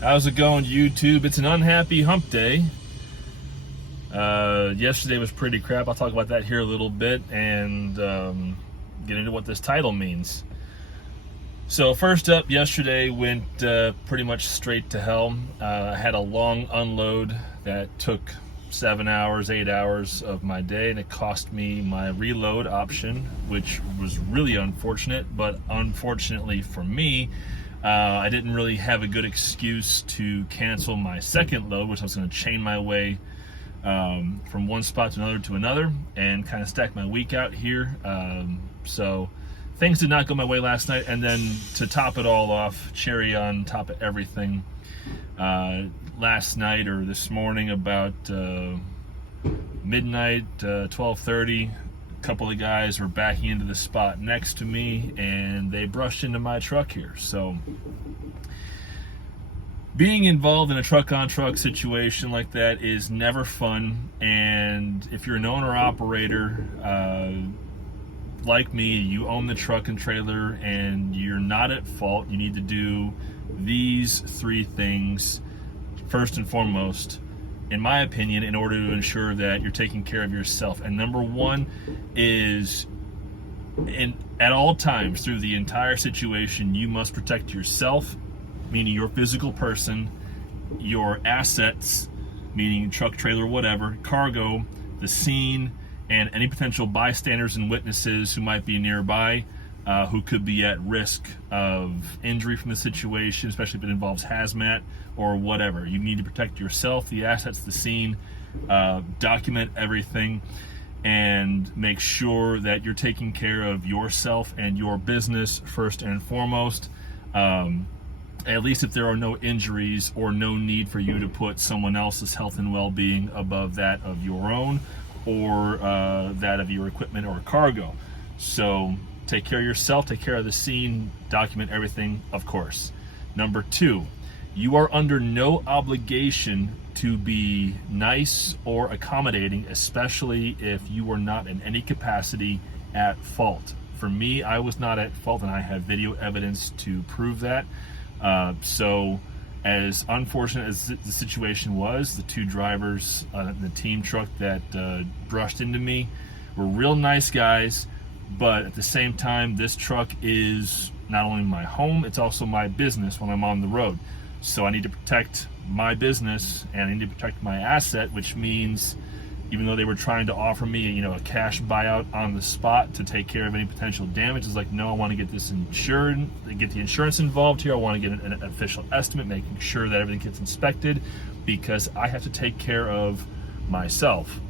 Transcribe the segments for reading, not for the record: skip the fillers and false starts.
How's it going, YouTube? It's an unhappy hump day. Yesterday was pretty crap. I'll talk about that here a little bit and get into what this title means. So first up, yesterday went pretty much straight to hell. I had a long unload that took 7 hours, 8 hours of my day, and it cost me my reload option, which was really unfortunate. But unfortunately for me, I didn't really have a good excuse to cancel my second load, which I was going to chain my way from one spot to another and kind of stack my week out here. So things did not go my way last night. And then to top it all off, cherry on top of everything, last night or this morning about midnight, 12:30, a couple of guys were backing into the spot next to me and they brushed into my truck here. So being involved in a truck-on-truck situation like that is never fun. And if you're an owner-operator like me, you own the truck and trailer and you're not at fault, you need to do these three things first and foremost, in my opinion, in order to ensure that you're taking care of yourself. And number one is, at all times through the entire situation, you must protect yourself, meaning your physical person, your assets, meaning truck, trailer, whatever, cargo, the scene, and any potential bystanders and witnesses who might be nearby, who could be at risk of injury from the situation, especially if it involves hazmat or whatever. You need to protect yourself, the assets, the scene, document everything, and make sure that you're taking care of yourself and your business first and foremost. At least if there are no injuries or no need for you to put someone else's health and well-being above that of your own or that of your equipment or cargo. So take care of yourself, take care of the scene, document everything, of course. Number two, you are under no obligation to be nice or accommodating, especially if you are not in any capacity at fault. For me, I was not at fault, and I have video evidence to prove that. So as unfortunate as the situation was, the two drivers in the team truck that brushed into me were real nice guys, but at the same time, this truck is not only my home, it's also my business when I'm on the road. So I need to protect my business and I need to protect my asset, which means even though they were trying to offer me, a cash buyout on the spot to take care of any potential damage, it's like, no, I want to get this insured, get the insurance involved here. I want to get an official estimate, making sure that everything gets inspected, because I have to take care of myself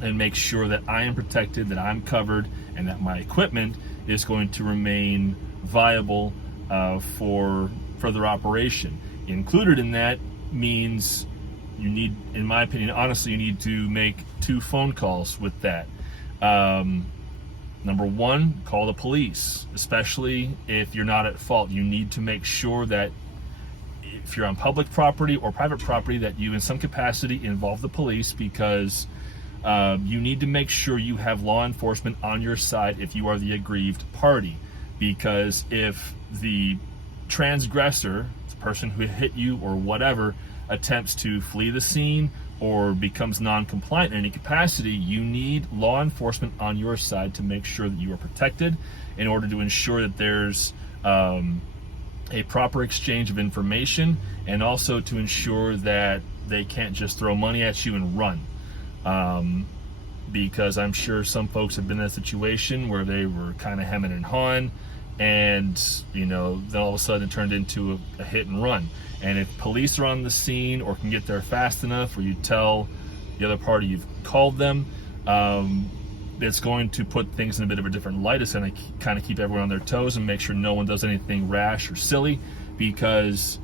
and make sure that I am protected, that I'm covered, and that my equipment is going to remain viable for further operation. Included in that means you need, in my opinion, honestly, you need to make 2 phone calls with that. Number one, call the police, especially if you're not at fault. You need to make sure that if you're on public property or private property, that you in some capacity involve the police, because you need to make sure you have law enforcement on your side if you are the aggrieved party. Because if the transgressor, the person who hit you or whatever, attempts to flee the scene or becomes non-compliant in any capacity, you need law enforcement on your side to make sure that you are protected, in order to ensure that there's a proper exchange of information, and also to ensure that they can't just throw money at you and run. Because I'm sure some folks have been in a situation where they were kind of hemming and hawing, and then all of a sudden it turned into a hit and run. And if police are on the scene or can get there fast enough, or you tell the other party you've called them, it's going to put things in a bit of a different light. It's going to kind of keep everyone on their toes and make sure no one does anything rash or silly. Because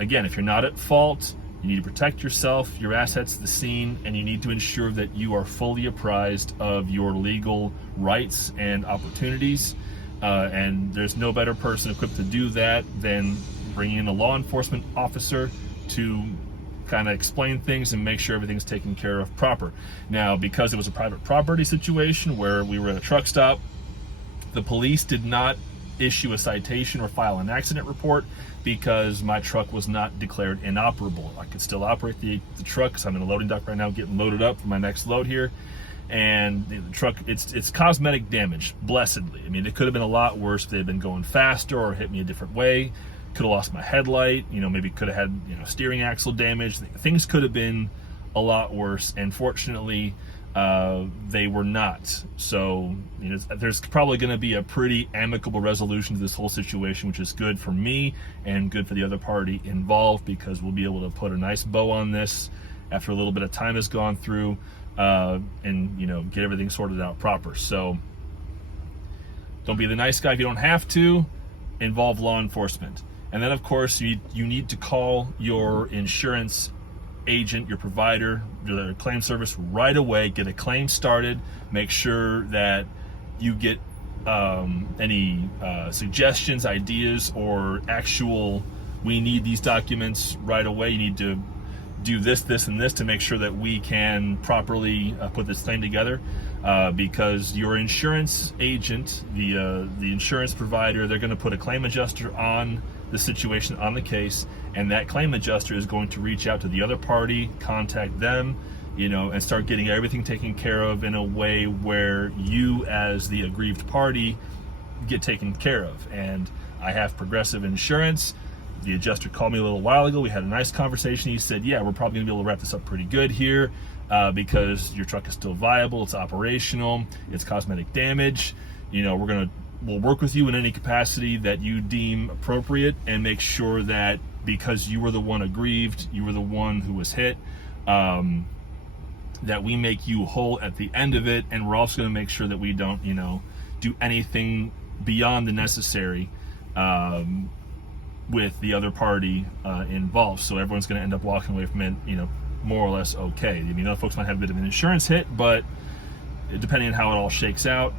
again, if you're not at fault, you need to protect yourself, your assets, the scene, and you need to ensure that you are fully apprised of your legal rights and opportunities. And there's no better person equipped to do that than bringing in a law enforcement officer to kind of explain things and make sure everything's taken care of proper. Now, because it was a private property situation where we were at a truck stop, the police did not issue a citation or file an accident report because my truck was not declared inoperable. I could still operate the truck because I'm in a loading dock right now getting loaded up for my next load here. And the truck, it's cosmetic damage, blessedly. I mean, it could have been a lot worse if they had been going faster or hit me a different way. Could have lost my headlight, maybe could have had, steering axle damage. Things could have been a lot worse, and fortunately, they were not. So, there's probably going to be a pretty amicable resolution to this whole situation, which is good for me and good for the other party involved, because we'll be able to put a nice bow on this after a little bit of time has gone through, and get everything sorted out proper. So don't be the nice guy if you don't have to. Involve law enforcement. And then, of course, you need to call your insurance agent, your provider, the claim service right away. Get a claim started. Make sure that you get any suggestions, ideas, or actual, we need these documents right away. You need to do this, and this to make sure that we can properly put this claim together, because your insurance agent, the insurance provider, they're going to put a claim adjuster on the situation, on the case, and that claim adjuster is going to reach out to the other party, contact them, and start getting everything taken care of in a way where you, as the aggrieved party, get taken care of. And I have Progressive Insurance. The adjuster called me a little while ago. We had a nice conversation. He said, yeah, we're probably gonna be able to wrap this up pretty good here, because your truck is still viable, it's operational, it's cosmetic damage. We'll work with you in any capacity that you deem appropriate, and make sure that because you were the one aggrieved, you were the one who was hit, that we make you whole at the end of it. And we're also gonna make sure that we don't, do anything beyond the necessary, with the other party involved. So everyone's going to end up walking away from it, more or less okay. Other folks might have a bit of an insurance hit, but depending on how it all shakes out.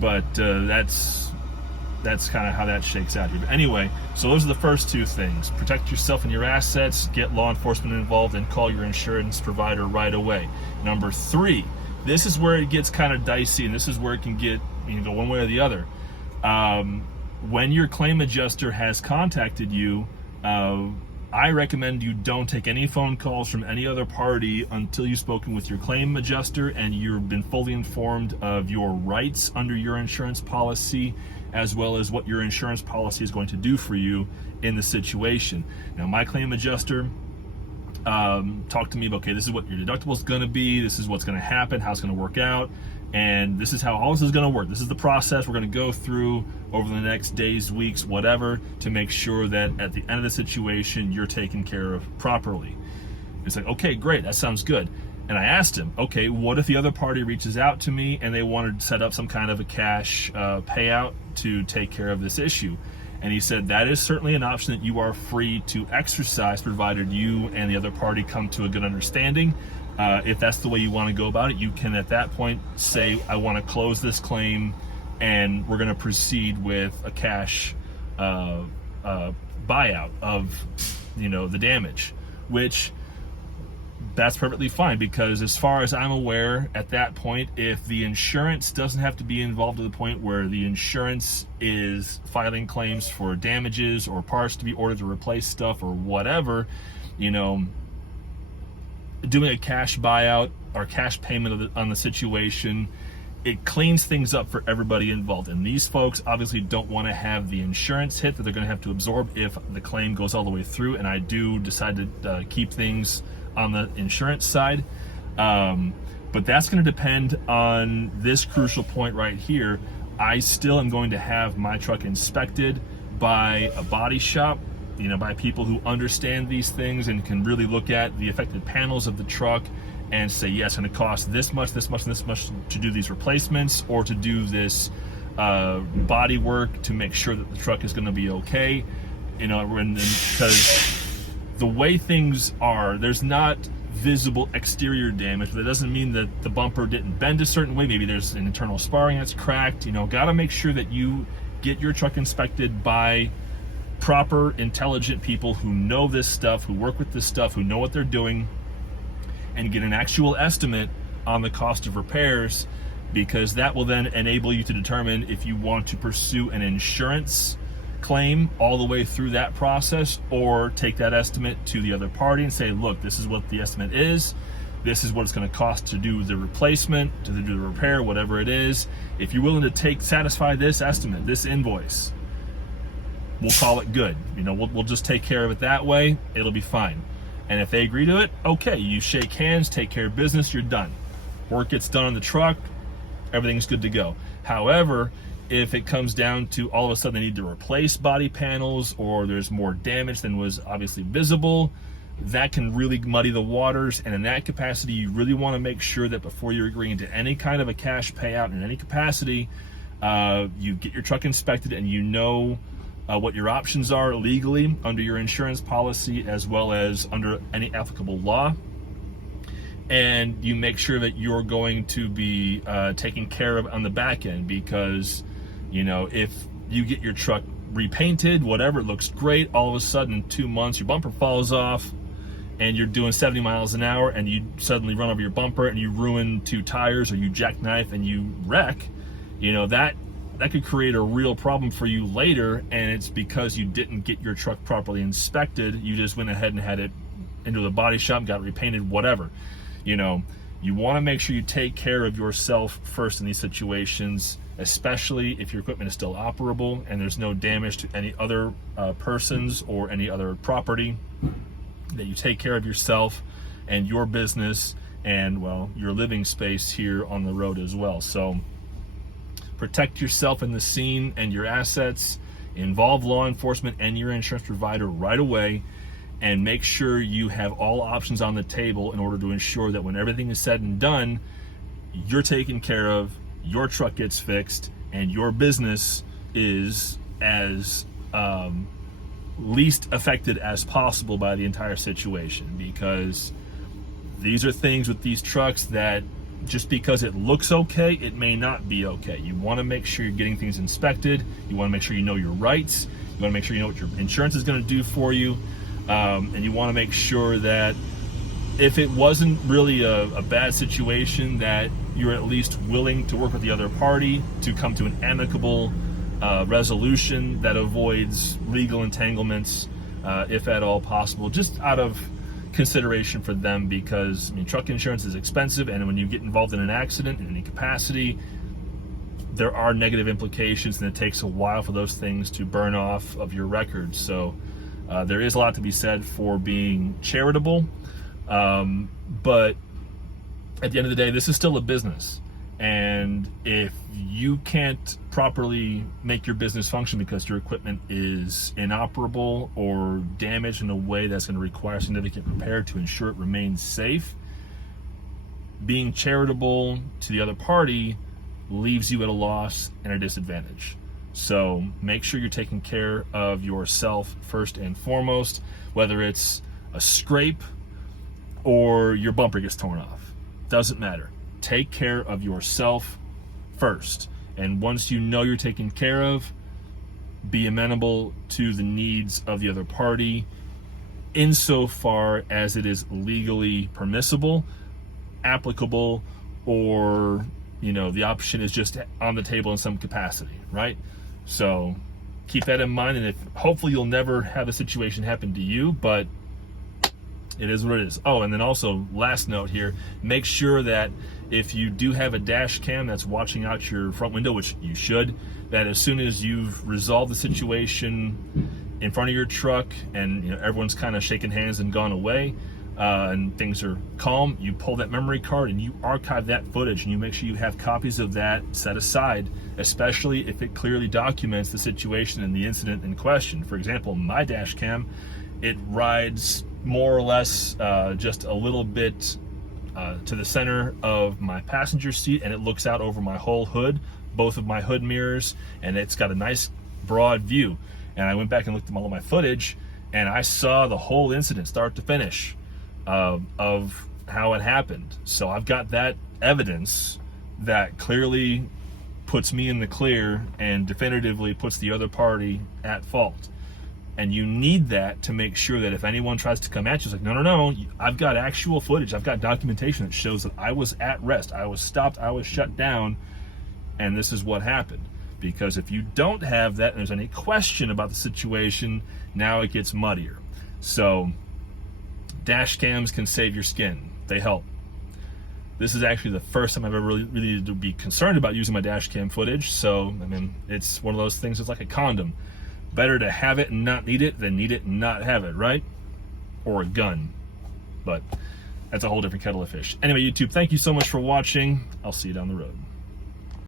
That's kind of how that shakes out here. But anyway, so those are the first two things. Protect yourself and your assets, get law enforcement involved, and call your insurance provider right away. Number 3, this is where it gets kind of dicey, and this is where it can get, go one way or the other. When your claim adjuster has contacted you, I recommend you don't take any phone calls from any other party until you've spoken with your claim adjuster and you've been fully informed of your rights under your insurance policy, as well as what your insurance policy is going to do for you in the situation. Now, my claim adjuster talked to me about, okay, this is what your deductible is going to be, this is what's going to happen, how it's going to work out, and this is how all this is going to work. This is the process we're going to go through over the next days, weeks, whatever, to make sure that at the end of the situation, you're taken care of properly. It's like, okay, great, that sounds good. And I asked him, okay, what if the other party reaches out to me and they wanted to set up some kind of a cash payout to take care of this issue? And he said, that is certainly an option that you are free to exercise, provided you and the other party come to a good understanding. If that's the way you want to go about it, you can at that point say, I want to close this claim and we're going to proceed with a cash buyout of the damage, which that's perfectly fine, because as far as I'm aware, at that point, if the insurance doesn't have to be involved to the point where the insurance is filing claims for damages or parts to be ordered to replace stuff or whatever, doing a cash buyout or cash payment on the situation, it cleans things up for everybody involved. And these folks obviously don't want to have the insurance hit that they're going to have to absorb if the claim goes all the way through. And I do decide to keep things on the insurance side. But that's going to depend on this crucial point right here. I still am going to have my truck inspected by a body shop, by people who understand these things and can really look at the affected panels of the truck and say, yes, it's going to cost this much, this much, and this much to do these replacements, or to do this body work to make sure that the truck is going to be okay. Because the way things are, there's not visible exterior damage, but that doesn't mean that the bumper didn't bend a certain way. Maybe there's an internal sparring that's cracked. Got to make sure that you get your truck inspected by proper, intelligent people who know this stuff, who work with this stuff, who know what they're doing, and get an actual estimate on the cost of repairs, because that will then enable you to determine if you want to pursue an insurance claim all the way through that process, or take that estimate to the other party and say, look, this is what the estimate is. This is what it's going to cost to do the replacement, to do the repair, whatever it is. If you're willing to satisfy this estimate, this invoice, we'll call it good. We'll just take care of it that way. It'll be fine. And if they agree to it, okay, you shake hands, take care of business, you're done. Work gets done on the truck, everything's good to go. However, if it comes down to all of a sudden they need to replace body panels, or there's more damage than was obviously visible, that can really muddy the waters. And in that capacity, you really want to make sure that before you're agreeing to any kind of a cash payout in any capacity, you get your truck inspected and you know what your options are legally under your insurance policy, as well as under any applicable law. And you make sure that you're going to be taken care of on the back end, because if you get your truck repainted, whatever, it looks great, all of a sudden in 2 months your bumper falls off and you're doing 70 miles an hour and you suddenly run over your bumper and you ruin 2 tires, or you jackknife and you wreck, that could create a real problem for you later. And it's because you didn't get your truck properly inspected. You just went ahead and had it into the body shop, got it repainted, whatever. You want to make sure you take care of yourself first in these situations, especially if your equipment is still operable and there's no damage to any other persons or any other property. That you take care of yourself and your business and, well, your living space here on the road as well. So protect yourself in the scene and your assets. Involve law enforcement and your insurance provider right away, and make sure you have all options on the table in order to ensure that when everything is said and done, you're taken care of, your truck gets fixed, and your business is as least affected as possible by the entire situation. Because these are things with these trucks that just because it looks okay, it may not be okay. You want to make sure you're getting things inspected. You want to make sure you know your rights. You want to make sure you know what your insurance is going to do for you. And you want to make sure that if it wasn't really a bad situation, that you're at least willing to work with the other party to come to an amicable resolution that avoids legal entanglements, if at all possible, just out of consideration for them. Because truck insurance is expensive, and when you get involved in an accident in any capacity, there are negative implications, and it takes a while for those things to burn off of your records. So there is a lot to be said for being charitable, but at the end of the day, this is still a business. And if you can't properly make your business function because your equipment is inoperable or damaged in a way that's going to require significant repair to ensure it remains safe, being charitable to the other party leaves you at a loss and a disadvantage. So make sure you're taking care of yourself first and foremost, whether it's a scrape or your bumper gets torn off. Doesn't matter. Take care of yourself first. And once you know you're taken care of, be amenable to the needs of the other party insofar as it is legally permissible, applicable, or the option is just on the table in some capacity, right? So keep that in mind, and hopefully you'll never have a situation happen to you, but it is what it is. Oh, and then also, last note here, make sure that if you do have a dash cam that's watching out your front window, which you should, that as soon as you've resolved the situation in front of your truck and everyone's kind of shaking hands and gone away, and things are calm, you pull that memory card and you archive that footage, and you make sure you have copies of that set aside, especially if it clearly documents the situation and the incident in question. For example, my dash cam, it rides more or less just a little bit to the center of my passenger seat, and it looks out over my whole hood, both of my hood mirrors, and it's got a nice broad view. And I went back and looked at all of my footage, and I saw the whole incident start to finish of how it happened. So I've got that evidence that clearly puts me in the clear and definitively puts the other party at fault. And you need that to make sure that if anyone tries to come at you, it's like, no, no, no, I've got actual footage. I've got documentation that shows that I was at rest. I was stopped. I was shut down. And this is what happened. Because if you don't have that and there's any question about the situation, now it gets muddier. So dash cams can save your skin. They help. This is actually the first time I've ever really needed to be concerned about using my dash cam footage. So, I mean, it's one of those things, it's like a condom. Better to have it and not need it than need it and not have it, right? Or a gun. But that's a whole different kettle of fish. Anyway, YouTube, thank you so much for watching. I'll see you down the road.